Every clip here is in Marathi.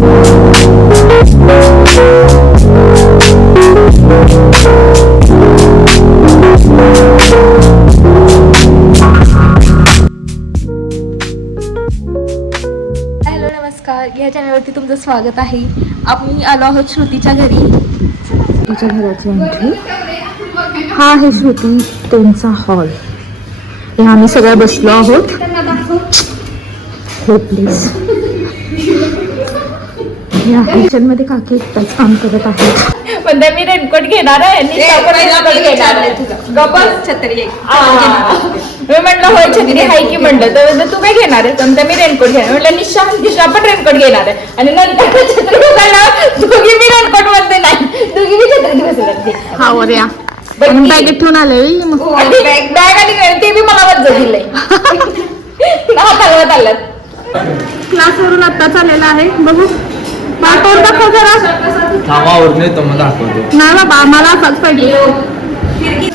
या चॅनलवरती तुमचं स्वागत आहे. आम्ही आलो आहोत श्रुतीच्या घरी. श्रुतीच्या घराची एंट्री. हा आहे श्रुती त्यांचा हॉल. हे आम्ही सगळ्या बसलो आहोत. हो प्लीज. या किचन मध्ये काकी एकटाच काम करत आहेत. पण मी रेनकोट घेणार आहे. छत्री मी म्हणलं होय छत्री आहे की म्हणलं तर तू काय घेणार आहे. पण मी रेनकोट घेणार म्हटलं. निशा पण रेनकोट घेणार आहे. आणि नंतर छत्री दोघी मी रेनकोट मध्ये नाही, दोघी मी छत्री बसले. हा वर या बॅगेत ठेवून आले. बॅग आणि ते बी मला वज्ज दिलंय. हात आल्यात. क्लासवरून आत्ताच आलेला आहे. बघू तोड दाखव जरा. नाही बाबा आम्हाला असाच पाहिजे.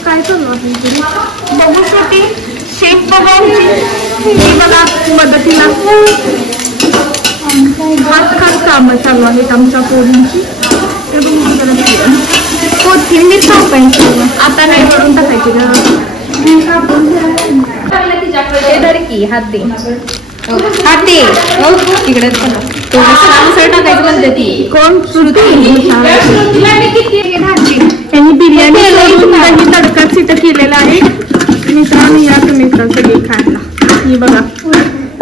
काय चालू आहे बघू श्रुती. शेफ बघा बघा मदतीला खास कामं चालू आहेत आमच्या पोरींची. कोथिंबीर टाकायची आता नाही वरून टाकायची हाती इकडे टाकायचं म्हणते ती कोण श्रुती. त्यांनी बिर्याणी तडकाच इथं केलेला आहे. मित्रांनो या तुम्ही सगळी खायला. ही बघा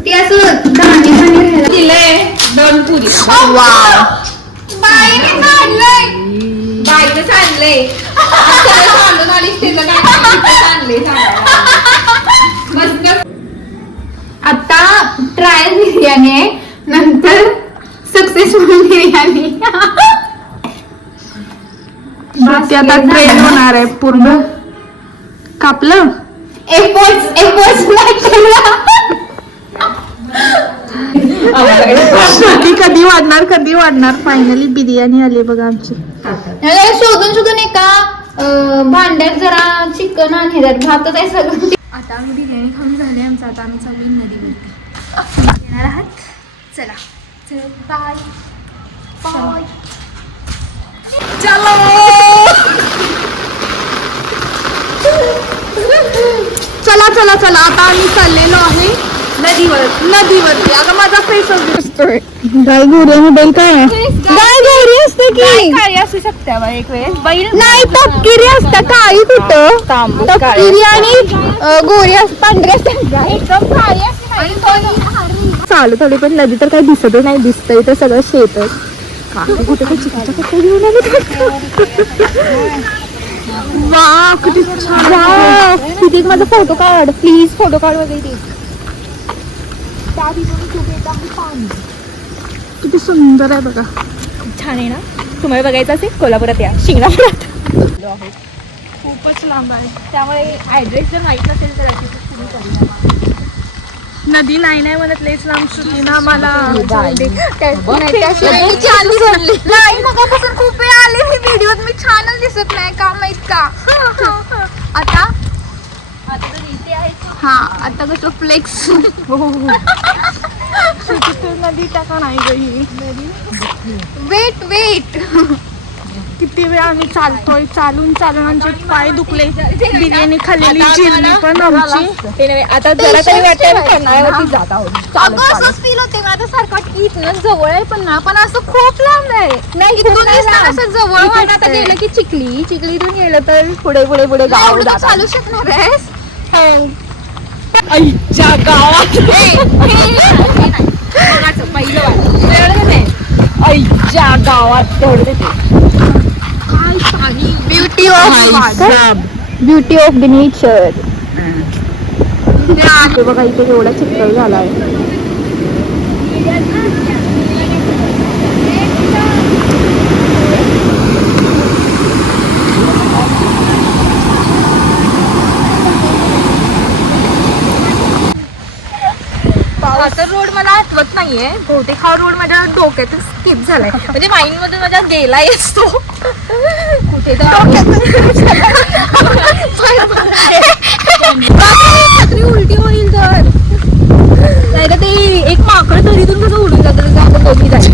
ती असं दिलंय 2 पुरी. बाईने सांडलंय सांडून आलीस तिथं मस्त. आता ट्रायल बिर्याणी आहे, नंतर सक्सेसफुल बिर्याणी. आता ट्रेन होणार आहे पूर्ण. कापलं कधी वाढणार फायनली बिर्याणी आली बघा आमची. शोधून एका भांड्यात जरा चिकन आणि भातच आहे सगळं. आता आम्ही बिर्याणी खाऊन झाले आमचं. आता आम्ही चालू नदीवरती येणार आहात. चला चल बाय बाय. चला चला आता आम्ही चाललेलो आहे नदीवरती. अगं माझा फेस दिसतोय. गाय गोरी आणि बैल काय आहे. गाय गोरी असते की काळी असू शकते बा एक वेळेस. बैल नाही तपकिरी असते. काळी कुठं तपकिरी आणि गोरी पांढरी असते. एकदम काळी असते. चालू थोडी पण नदी तर काही दिसतच नाही. दिसतंय तर सगळं शेतच. काकी कुठे काही चिकनच्या कट्ट्या घेऊन आले. वा किती छान. तिथे एक माझा फोटो काढ प्लीज. फोटो काढ वगैरे. किती सुंदर आहे बघा. छान आहे ना. तुम्हाला बघायचं असेल कोल्हापुरात या शिंगणापुरात. खूपच लांब आहे. त्यामुळे ऍड्रेस जर माहित नसेल तर नदी नाही म्हणत लयच लांब सुटली ना मला. खूप वेळ आले मी व्हिडिओत. मी छानच दिसत नाही का माहित का. आता हा आता कसं फ्लेक्स. नदी टाका नाही गई. वेट किती वेळ आम्ही चालतोय. चालून आमचे पाय दुखले. बिर्याणी खाल्लेली जिरली पण आमची. आता जरा तरी वाटतं जात आहोत. असंच फील होते माझं सारखं वाटतं इथनं जवळ आहे पण असं खूप लांब आहे. नाही इथून असं जवळ वाटत. आता गेलं की चिखलीतून गेलं तर पुढे गाव चालू शकणार आहेस. आईच्या गावात आईच्या गावात तेवढं ब्युटी ऑफ द नेचर. बघा इथे एवढा चिखल झालाय. तर रोड मला आठवत नाहीये. बहुतेक हा रोड माझ्या डोक्यातून स्किप झालाय. म्हणजे माइंड मधून माझ्या गेलाय असतो कुठे तर उलटी होईल तर. नाही तर ते एक माकड तरीतून कसं उडून जातं आपण दोघी जायचं.